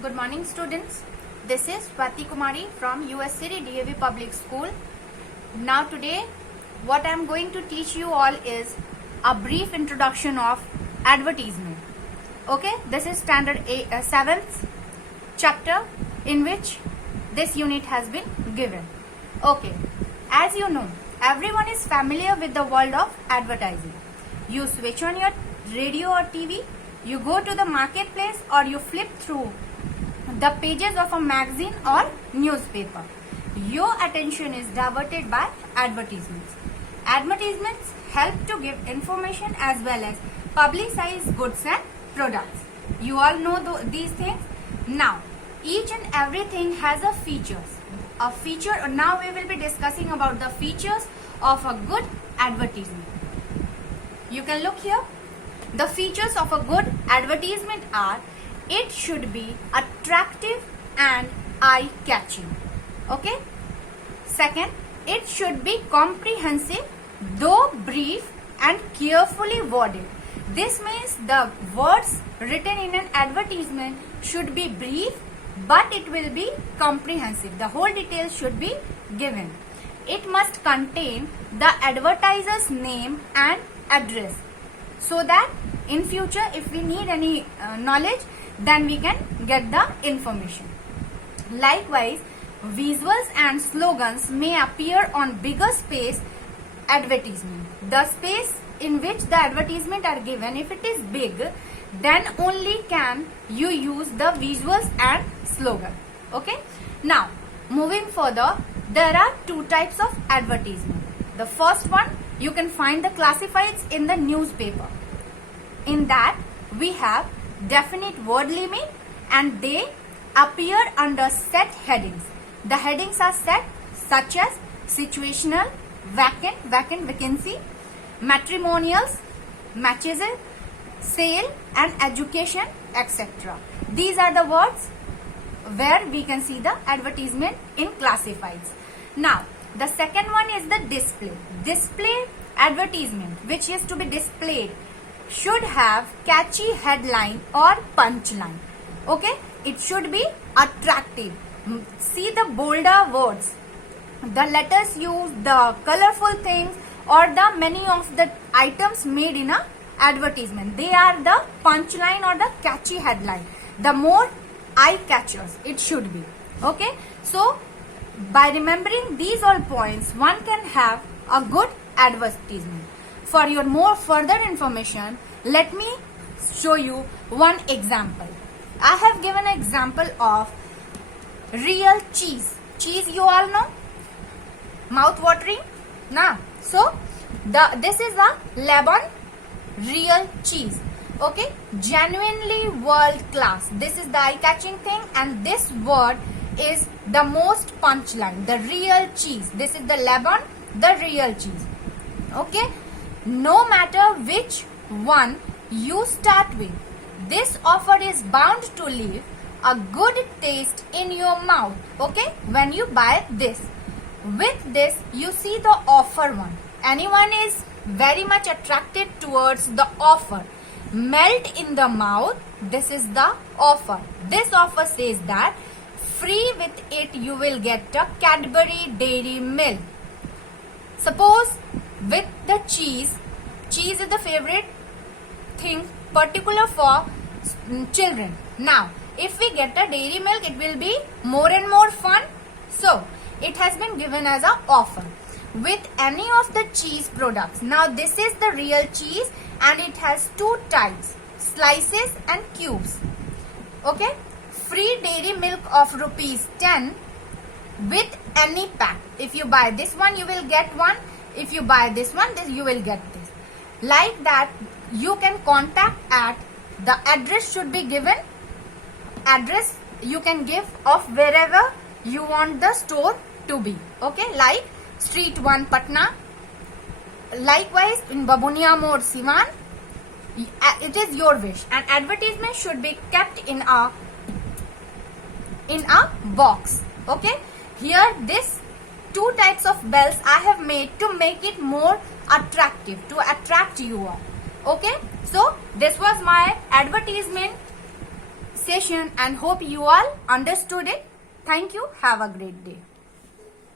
Good morning, students. This is Swati Kumari from US City DAV Public School. Now today what I am going to teach you all is a brief introduction of advertisement. Okay, this is standard 7th chapter in which this unit has been given. Okay, as you know, everyone is familiar with the world of advertising. You switch on your radio or TV, you go to the marketplace, or you flip through the pages of a magazine or newspaper. Your attention is diverted by advertisements. Advertisements help to give information as well as publicize goods and products. You all know these things. Now, each and everything has a features. Now we will be discussing about the features of a good advertisement. You can look here. The features of a good advertisement are: it should be attractive and eye-catching. Okay. Second, it should be comprehensive, though brief and carefully worded. This means the words written in an advertisement should be brief, but it will be comprehensive. The whole details should be given. It must contain the advertiser's name and address, so that in future if we need any knowledge, then we can get the information. Likewise, visuals and slogans may appear on bigger space advertisement. The space in which the advertisement are given, if it is big, then only can you use the visuals and slogan. Okay. Now, moving further, there are two types of advertisement. The first one, you can find the classifieds in the newspaper. In that, we have definite word limit and they appear under set headings. The headings are set such as situational, vacancy, matrimonials, matches, sale and education, etc. These are the words where we can see the advertisement in classifieds. Now, the second one is the display. Display advertisement, which is to be displayed, should have catchy headline or punchline. Okay, it should be attractive. See the bolder words, the letters used, the colorful things, or the many of the items made in a advertisement. They are the punchline or the catchy headline. The more eye catchers it should be. Okay, so by remembering these all points, one can have a good advertisement. For your more further information, let me show you one example. I have given an example of real cheese. Cheese, you all know, mouth watering. Now, so this is a Lebanon real cheese. Okay, genuinely world class. This is the eye-catching thing, and this word is the most punchline. The real cheese. This is the Lebanon, the real cheese. Okay, no matter which one you start with, this offer is bound to leave a good taste in your mouth. Okay, when you buy this, with this you see the offer one. Anyone is very much attracted towards the offer. Melt in the mouth. This is the offer. This offer says that free with it you will get a Cadbury Dairy Milk. Suppose with the cheese is the favorite thing particular for children. Now, if we get a dairy milk, it will be more and more fun. So, it has been given as an offer with any of the cheese products. Now, this is the real cheese and it has two types, slices and cubes. Okay, free dairy milk of ₹10 with any pack. If you buy this one, you will get one. If you buy this one, you will get this. Like that, you can contact at the address should be given. Address you can give of wherever you want the store to be. Okay, like Street 1 Patna. Likewise in Babunia Mode Siwan. It is your wish. An advertisement should be kept in a box. Okay, here this two types of bells I have made to make it more attractive, to attract you all. Okay, so this was my advertisement session and hope you all understood it. Thank you. Have a great day.